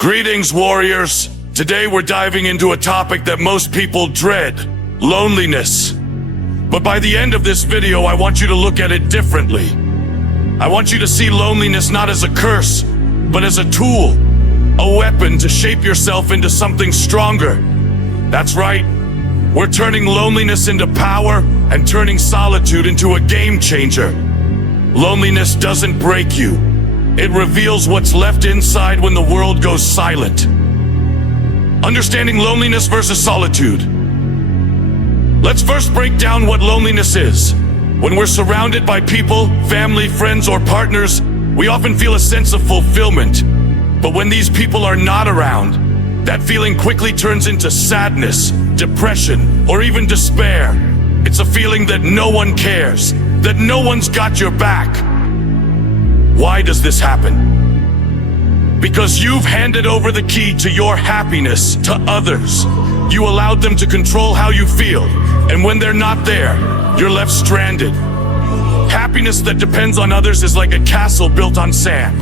Greetings, warriors. Today we're diving into a topic that most people dread, loneliness. But by the end of this video, I want you to look at it differently. I want you to see loneliness not as a curse, but as a tool, a weapon to shape yourself into something stronger. That's right. We're turning loneliness into power and turning solitude into a game changer. Loneliness doesn't break you. It reveals what's left inside when the world goes silent. Understanding loneliness versus solitude. Let's first break down what loneliness is. When we're surrounded by people, family, friends, or partners, we often feel a sense of fulfillment. But when these people are not around, that feeling quickly turns into sadness, depression, or even despair. It's a feeling that no one cares, that no one's got your back. Why does this happen? Because you've handed over the key to your happiness to others. You allowed them to control how you feel, and when they're not there, you're left stranded. Happiness that depends on others is like a castle built on sand.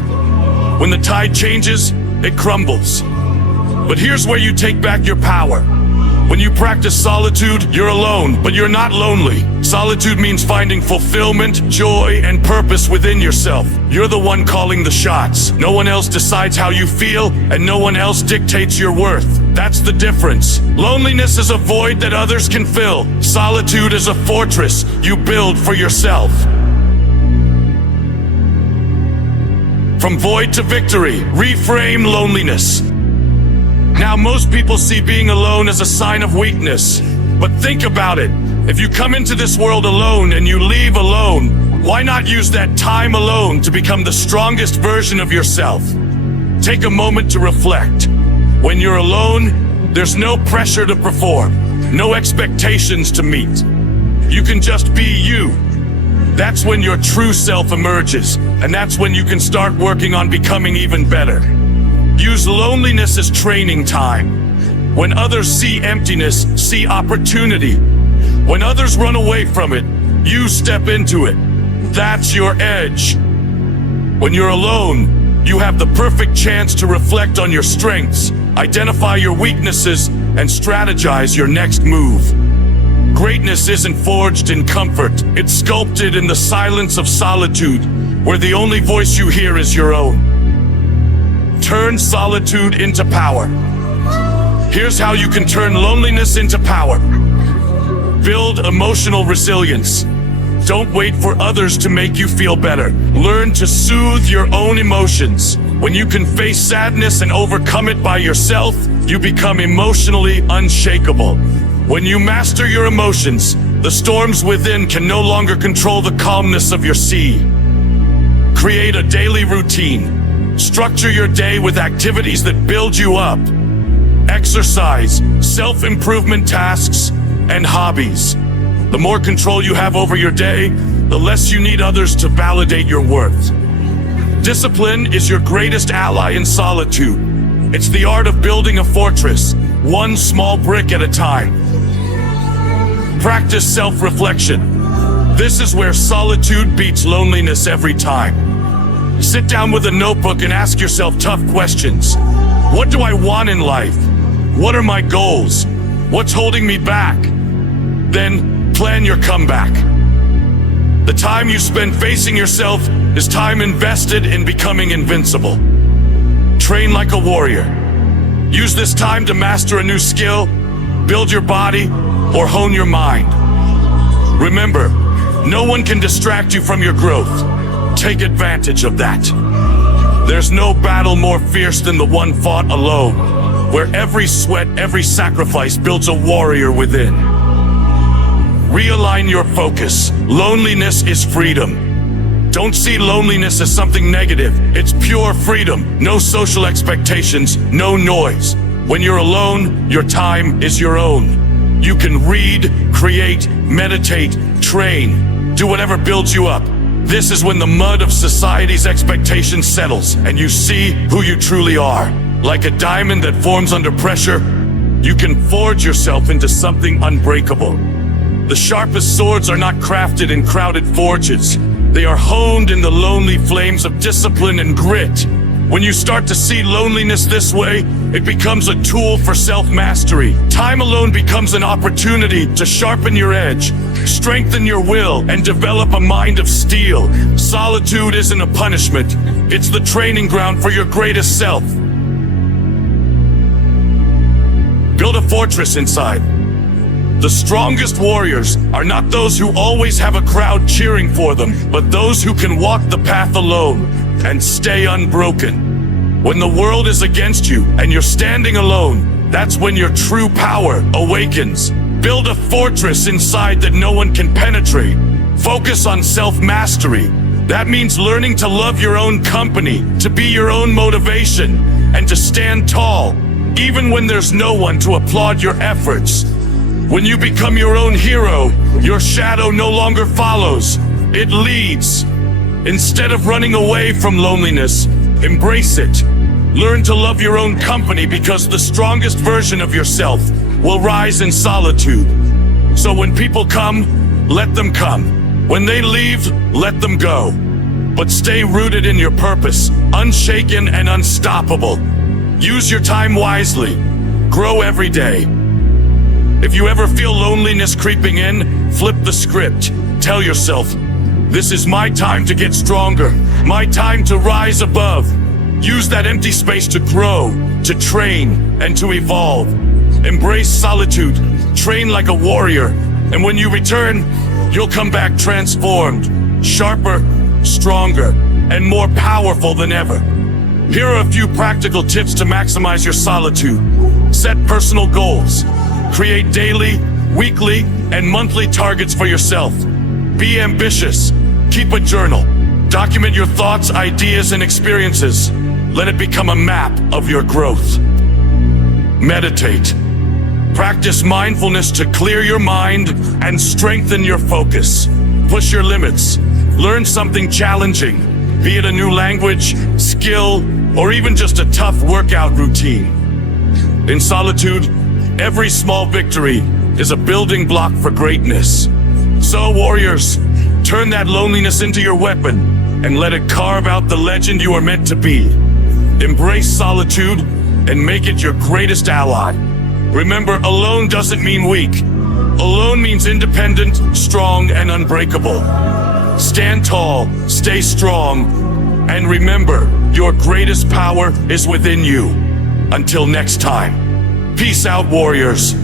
When the tide changes, it crumbles. But here's where you take back your power. When you practice solitude, you're alone, but you're not lonely. Solitude means finding fulfillment, joy, and purpose within yourself. You're the one calling the shots. No one else decides how you feel, and no one else dictates your worth. That's the difference. Loneliness is a void that others can fill. Solitude is a fortress you build for yourself. From void to victory, reframe loneliness. Now, most people see being alone as a sign of weakness. But think about it. If you come into this world alone and you leave alone, why not use that time alone to become the strongest version of yourself? Take a moment to reflect. When you're alone, there's no pressure to perform, no expectations to meet. You can just be you. That's when your true self emerges, and that's when you can start working on becoming even better. Use loneliness as training time. When others see emptiness, see opportunity. When others run away from it, you step into it. That's your edge. When you're alone, you have the perfect chance to reflect on your strengths, identify your weaknesses, and strategize your next move. Greatness isn't forged in comfort. It's sculpted in the silence of solitude, where the only voice you hear is your own. Turn solitude into power. Here's how you can turn loneliness into power. Build emotional resilience. Don't wait for others to make you feel better. Learn to soothe your own emotions. When you can face sadness and overcome it by yourself, you become emotionally unshakable. When you master your emotions, the storms within can no longer control the calmness of your sea. Create a daily routine. Structure your day with activities that build you up. Exercise, self-improvement tasks, and hobbies. The more control you have over your day, the less you need others to validate your worth. Discipline is your greatest ally in solitude. It's the art of building a fortress, one small brick at a time. Practice self-reflection. This is where solitude beats loneliness every time. Sit down with a notebook and ask yourself tough questions. What do I want in life? What are my goals? What's holding me back? Then plan your comeback. The time you spend facing yourself is time invested in becoming invincible. Train like a warrior. Use this time to master a new skill, build your body, or hone your mind. Remember, no one can distract you from your growth. Take advantage of that. There's no battle more fierce than the one fought alone, where every sweat, every sacrifice builds a warrior within. Realign your focus. Loneliness is freedom. Don't see loneliness as something negative. It's pure freedom. No social expectations, no noise. When you're alone, your time is your own. You can read, create, meditate, train, do whatever builds you up. This is when the mud of society's expectations settles and you see who you truly are. Like a diamond that forms under pressure, you can forge yourself into something unbreakable. The sharpest swords are not crafted in crowded forges. They are honed in the lonely flames of discipline and grit. When you start to see loneliness this way, it becomes a tool for self-mastery. Time alone becomes an opportunity to sharpen your edge, strengthen your will, and develop a mind of steel. Solitude isn't a punishment. It's the training ground for your greatest self. Build a fortress inside. The strongest warriors are not those who always have a crowd cheering for them, but those who can walk the path alone and stay unbroken. When the world is against you and you're standing alone, that's when your true power awakens. Build a fortress inside that no one can penetrate. Focus on self-mastery. That means learning to love your own company, to be your own motivation, and to stand tall, even when there's no one to applaud your efforts. When you become your own hero, your shadow no longer follows, it leads. Instead of running away from loneliness, embrace it. Learn to love your own company, because the strongest version of yourself will rise in solitude. So when people come, let them come. When they leave, let them go. But stay rooted in your purpose, unshaken and unstoppable. Use your time wisely. Grow every day. If you ever feel loneliness creeping in, flip the script. Tell yourself, this is my time to get stronger, my time to rise above. Use that empty space to grow, to train, and to evolve. Embrace solitude, train like a warrior, and when you return, you'll come back transformed, sharper, stronger, and more powerful than ever. Here are a few practical tips to maximize your solitude. Set personal goals. Create daily, weekly, and monthly targets for yourself. Be ambitious. Keep a journal. Document your thoughts, ideas, and experiences. Let it become a map of your growth. Meditate. Practice mindfulness to clear your mind and strengthen your focus. Push your limits. Learn something challenging, be it a new language, skill, or even just a tough workout routine. In solitude, every small victory is a building block for greatness. So, warriors, turn that loneliness into your weapon and let it carve out the legend you are meant to be. Embrace solitude and make it your greatest ally. Remember, alone doesn't mean weak. Alone means independent, strong, and unbreakable. Stand tall, stay strong, and remember, your greatest power is within you. Until next time, peace out, warriors.